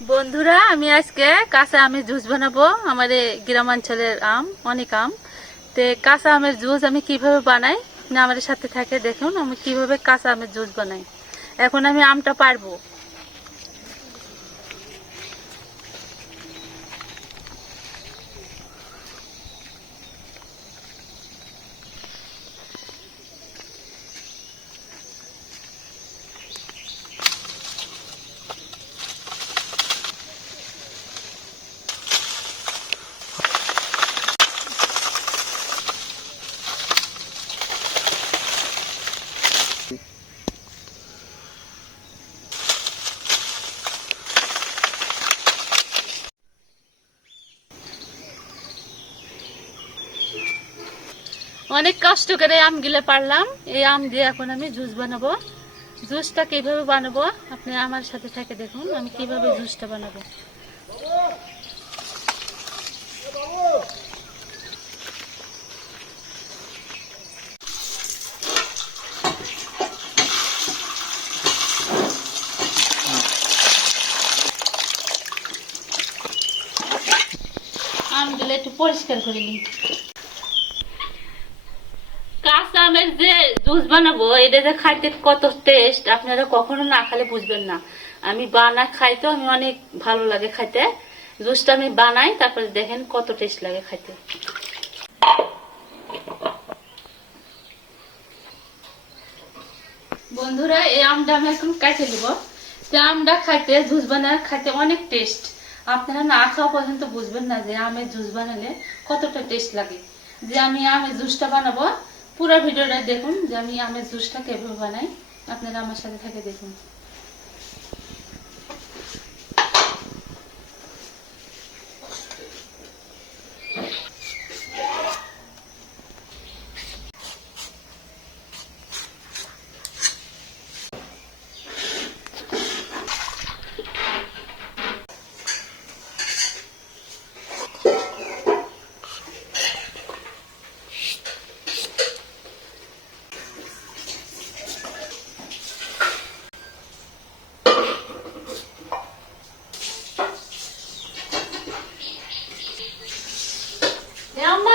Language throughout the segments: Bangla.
বন্ধুরা, আমি আজকে কাঁচা আমের জুস বানাবো। আমাদের গ্রামাঞ্চলের আম, অনেক আম। তো কাঁচা আমের জুস আমি কিভাবে বানাই না আমাদের সাথে থাকে দেখুন আমি কিভাবে কাঁচা আমের জুস বানাই। এখন আমি আমটা পারবো। অনেক কষ্ট করে আমগুলো পারলাম। এই আম দিয়ে এখন আমি জুস বানাবো। জুসটা কিভাবে বানাবো আপনি আমার সাথে থেকে দেখুন আমি কিভাবে জুসটা বানাবো। আমগুলো একটু পরিষ্কার করে নিই। কাঁচা আমের যে জুস বানাবো এটা যে খাইতে কত টেস্ট আপনারা কখনো না খেলে বুঝবেন না। আমি বানাই খাইতে আমি অনেক ভালো লাগে খাইতে। জুসটা আমি বানাই তারপরে দেখেন কত টেস্ট লাগে খাইতে। বন্ধুরা, এই আমটা আমি এখন কেটে নেব। আমটা খাইতে জুস বানায় খাইতে অনেক টেস্ট। আপনারা না খাওয়া পর্যন্ত বুঝবেন না যে আমের জুস বানালে কতটা টেস্ট লাগে। যে আমি আমের জুসটা বানাবো পুরো ভিডিওটা দেখুন যে আমি আমের জুসটা কিভাবে বানাই। আপনারা আমার সাথে থেকে দেখুন।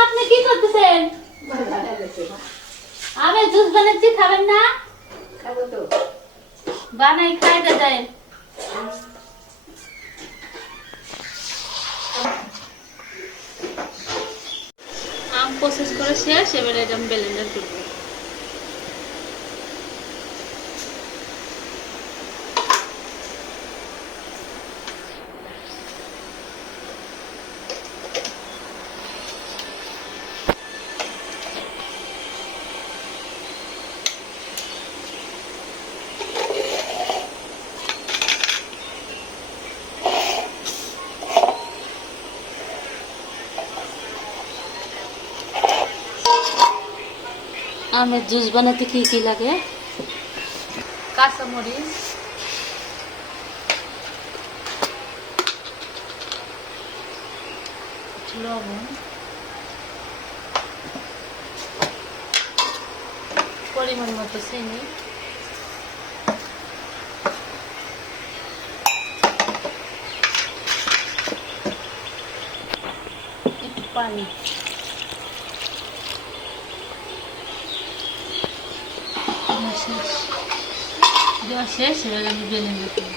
আপনি কি করতেছেন? আমের জুস বানাচ্ছি, খাবেন না? খাবো তো। বানাই খাই দাদাই। আম প্রসেস করে শেষ, এবারে এটা আমি ব্লেন্ডার করবো। আমের জুস বানাতে কি কি লাগে? কাঁচামরিচ, লবণ, পরিমাণ মতো চিনি, একটু পানি। দেওয়া শেষ, এবার আমি ব্লেন্ডার করব।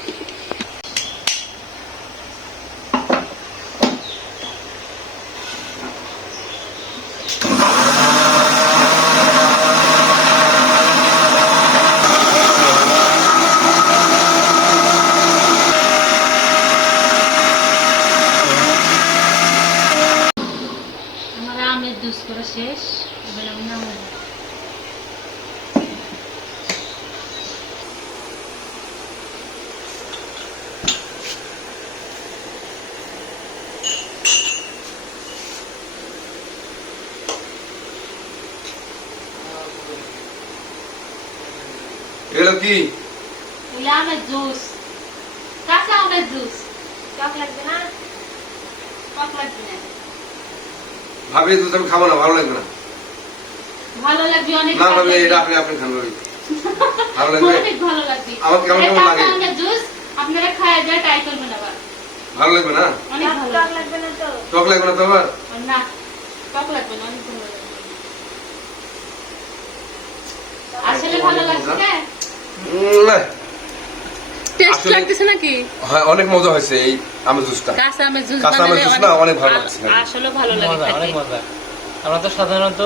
আমার আমের জুস করা শেষ, এবার আমি নামাবো। এগুলো কি? এগুলো আমের জুস, কাঁচা আমের জুস। টক লাগবে না? টক লাগবে না। ভাবি তো আমি খাবো না, ভালো লাগবে না। ভালো লাগবে অনেক। না ভাবি, এটা আপনি খান ভাবি। ভালো লাগবে? অনেক ভালো লাগবে। আমার কেমন কেমন লাগে? জুস আপনারা খায় যা ট্রাই করবেন আবার। ভালো লাগবে না? অনেক ভালো টক লাগবে না তো? টক লাগবে না তো আবার? না টক লাগবে না, অনেক ভালো লাগবে। আসলে ভালো লাগছে না? না। টেস্ট আসলে- লাগতেছে নাকি? হ্যাঁ, অনেক মজা হয়েছে এই আমের জুসটা। কাঁচা আমের জুস কাঁচা আমের বানালে জুস না, অনেক ভালো লাগছে। আসলে ভালো লাগে মজা, খেতে। অনেক মজা। আমরা তো সাধারণত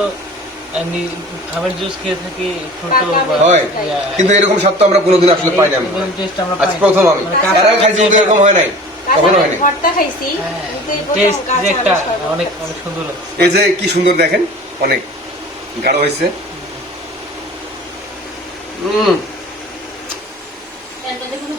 এমনি আমের জুস খেয়ে থাকি ছোট বা- হয়, কিন্তু এরকম স্বাদ তো আমরা কোনোদিন আসলে পাই না। এরকম taste আমরা আজ পাই না। প্রথম আমি। মানে এর আগে খাইছি কিন্তু এরকম হয় নাই, কখনো হয়নি। ভর্তা খাইছি হ্যাঁ, কিন্তু এই প্রথম taste কাঁচা যে একটা আমের শরবত অনেক খাচ্ছি। অনেক সুন্দর লাগছে। এই যে কি সুন্দর দেখেন, অনেক গাঢ় হয়েছে। এর মধ্যে কোনো